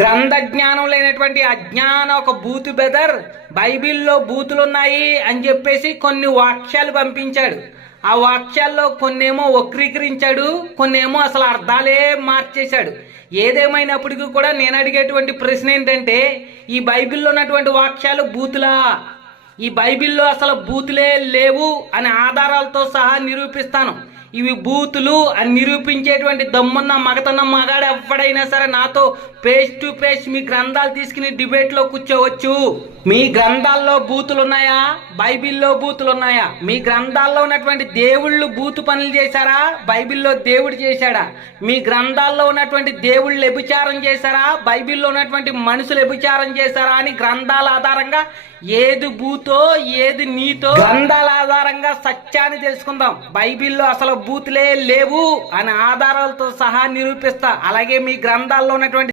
గ్రంథ జ్ఞానం లేనటువంటి అజ్ఞాన ఒక బూతు బెదర్ బైబిల్లో బూతులు ఉన్నాయి అని చెప్పేసి కొన్ని వాక్యాలు పంపించాడు. ఆ వాక్యాల్లో కొన్నేమో వక్రీకరించాడు, కొన్నేమో అసలు అర్థాలే మార్చేశాడు. ఏదేమైనప్పటికీ కూడా నేను అడిగేటువంటి ప్రశ్న ఏంటంటే, ఈ బైబిల్లో ఉన్నటువంటి వాక్యాలు బూతులా? ఈ బైబిల్లో అసలు బూతులే లేవు అని ఆధారాలతో సహా నిరూపిస్తాను. ఇవి బూతులు అని నిరూపించేటువంటి దమ్మున్న మగతన్న మగాడు ఎవ్వడైనా సరే నాతో ఫేస్ టు ఫేస్ మీ గ్రంథాలు తీసుకుని డిబేట్ లో కూర్చోవచ్చు. మీ గ్రంథాల్లో బూతులు ఉన్నాయా? బైబిల్లో బూతులు ఉన్నాయా? మీ గ్రంథాల్లో ఉన్నటువంటి దేవుళ్ళు బూతు పనులు చేశారా? బైబిల్లో దేవుడు చేశాడా? మీ గ్రంథాల్లో ఉన్నటువంటి దేవుళ్ళు వ్యభిచారం చేశారా? బైబిల్లో ఉన్నటువంటి మనుషులు వ్యభిచారం చేశారా అని గ్రంథాల ఆధారంగా ఏది బూతో ఏది నీతో గ్రంథాల ఆధారంగా సత్యాన్ని తెలుసుకుందాం. బైబిల్లో అసలు బూతులే లేవు అని ఆధారాలతో సహా నిరూపిస్తా. అలాగే మీ గ్రంథాల్లో ఉన్నటువంటి